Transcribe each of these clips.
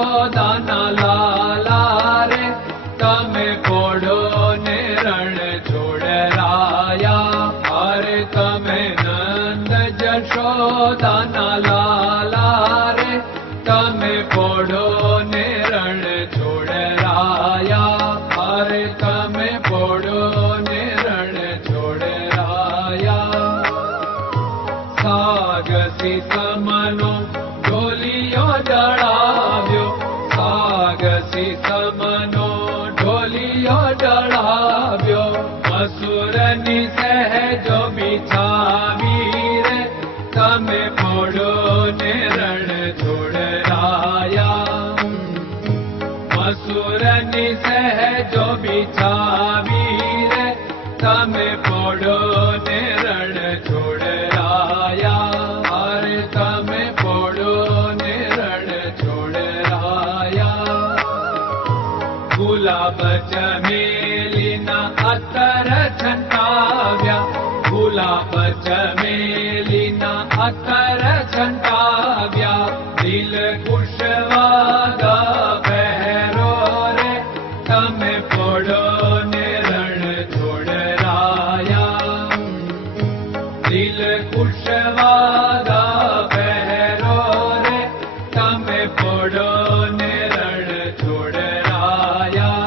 જશોદાના લાલા રે તમે પોડો ને રણ છોડરાયા. અરે તમે નંદ જશોદાના લાલા રે તમે પોડો ને રણ છોડરાયા. અરે તમે પોડો ને રણ છોડરાયા. સાગસી સમનો ઢોલિયો ડળાવ્યો, સાગસી સમનો ઢોલિયો ડળાવ્યો. મસૂરની સહેજો બિછાવી રે તમે પોડો ને રણ છોડરાયા. મસૂરની સહેજો બિછાવી રે તમે પોડો ને રણ છોડરાયા. અરે તમે પોડો ને રણ છોડરાયા. ગુલાબ ચમેલીના અત્તર છંટાવ્યા, ગુલાબ ચમેલીના અત્તર છંટાવ્યા. દિલ કુશવાદા પહેરો રે તમે પોડો ને રણ છોડરાયા. દિલ કુશવાદા પહેરો રે તમે પોડો ને રણ છોડરાયા.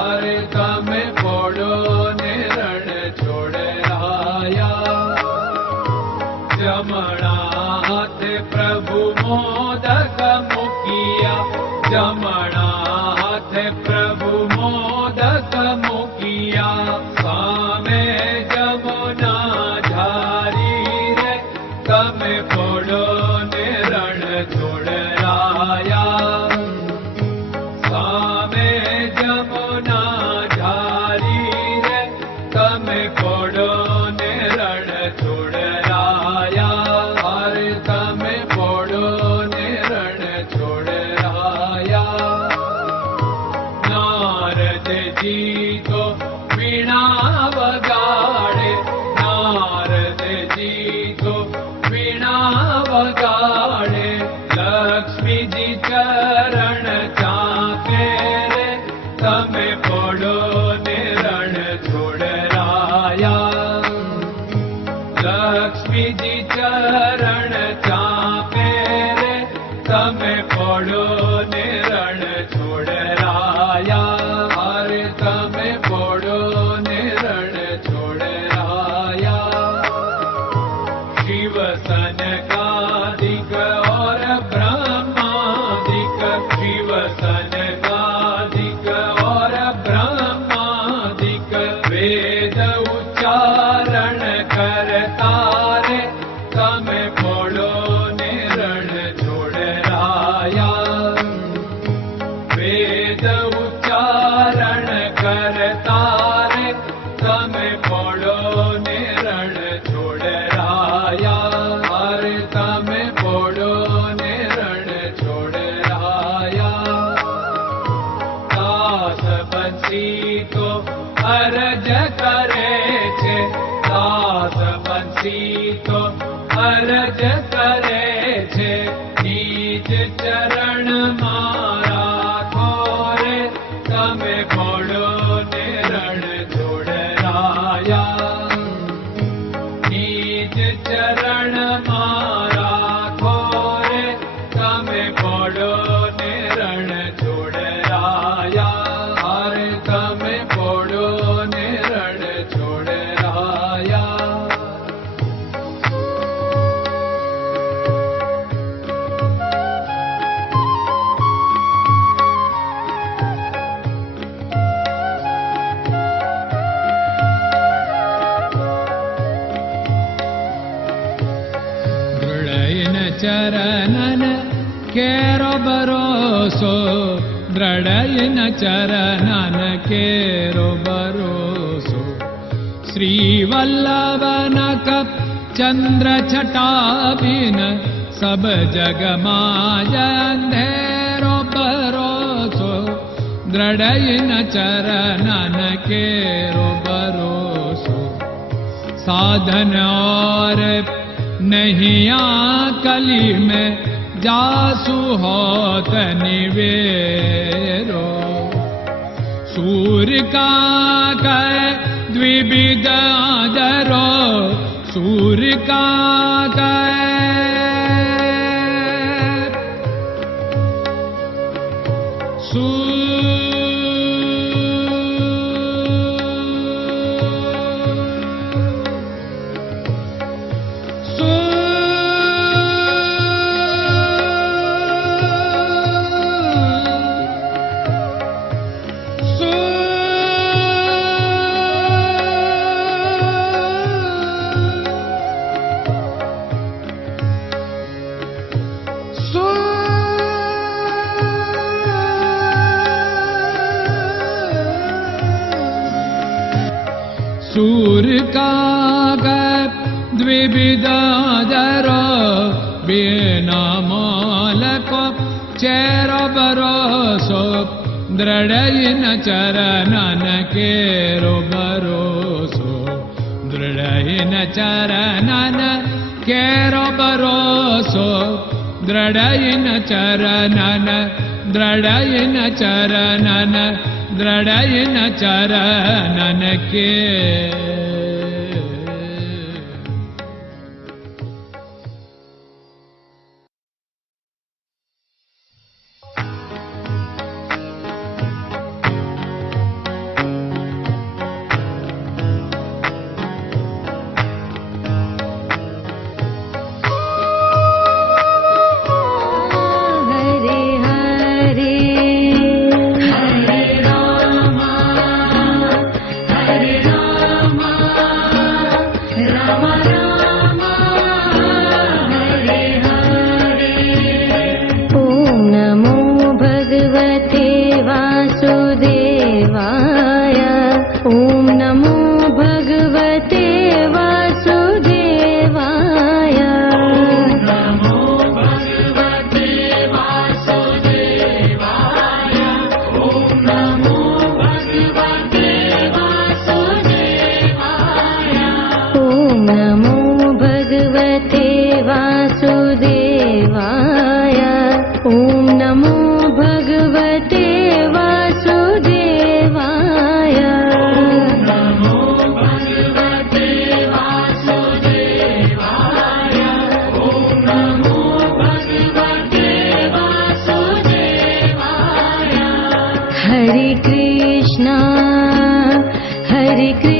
અરે તમે પોડો ને રણ છોડરાયા. જમણા હાથે પ્રભુ મોદક મૂકિયા, જમણા હાથે પ્રભુ મોદક મૂકિયા. સામે જમુના ઝારી રે તમે પોડો ને રણ છોડરાયા. સામે જમુના ઝારી રે તમે પોડો ને રણ છોડરાયા. અરે તમે પોડો ને રણ છોડરાયા. નારદજી તો વીણા વગાડે, નારદજી તો વીણા વગાડે. લક્ષ્મીજી ચરણ ચાકે રે તમે પોડો ને રણ છોડરાયા. લક્ષ્મીજી ચરણ ચાપે રે તમે પોડો ને રણ છોડરાયા. અરે તમે પોડો ને રણ છોડરાયા. શિવ સનકાદિક और ब्रह्मादिक, शिव सनकादिक और ब्रह्मादिक. वेद उच्चारण करता रे તમે પોડો ને રણ છોડરાયા. વેદ ઉચ્ચારણ કરતા રે તમે પોડો ને રણ છોડરાયા. અરે તમે પોડો ને રણ છોડરાયા. દાસ બંસી તો અરજ કરે છે, દાસ બંસી તો અરજ કરે છે. નીચ ચરણ મારા ખોરે તમે પોડો ને રણ છોડરાયા. નીચ ચરણ મારા ખોરે તમે પોડો ને રણ છોડરાયા. અરે તમે પોડો ને રણ છોડરાયા. ચરણન કેરો ભરોસો, દ્રઢયન ચરણન કેરો ભરોસો. શ્રી વલ્લભન કપ ચંદ્ર છટાબિન સબ જગમાં અંધેરો ભરોસો. દ્રઢયન ચરણન કેરો ભરોસો. साधन और नहीं कली में जासु होत निवेरो। सूर्य का कै द्विविध आदरो, सूर्य का सूर्य का द्विविधादरो, बिना मालको चेर भरोसो, दृढ़ चरणन केरो भरोसो, दृढ़ चरणन केरो भरोसो, दृढ़ चरणन, दृढ़ चरणन, दृढ़ चरणन के। Hare Krishna, Hare Krishna.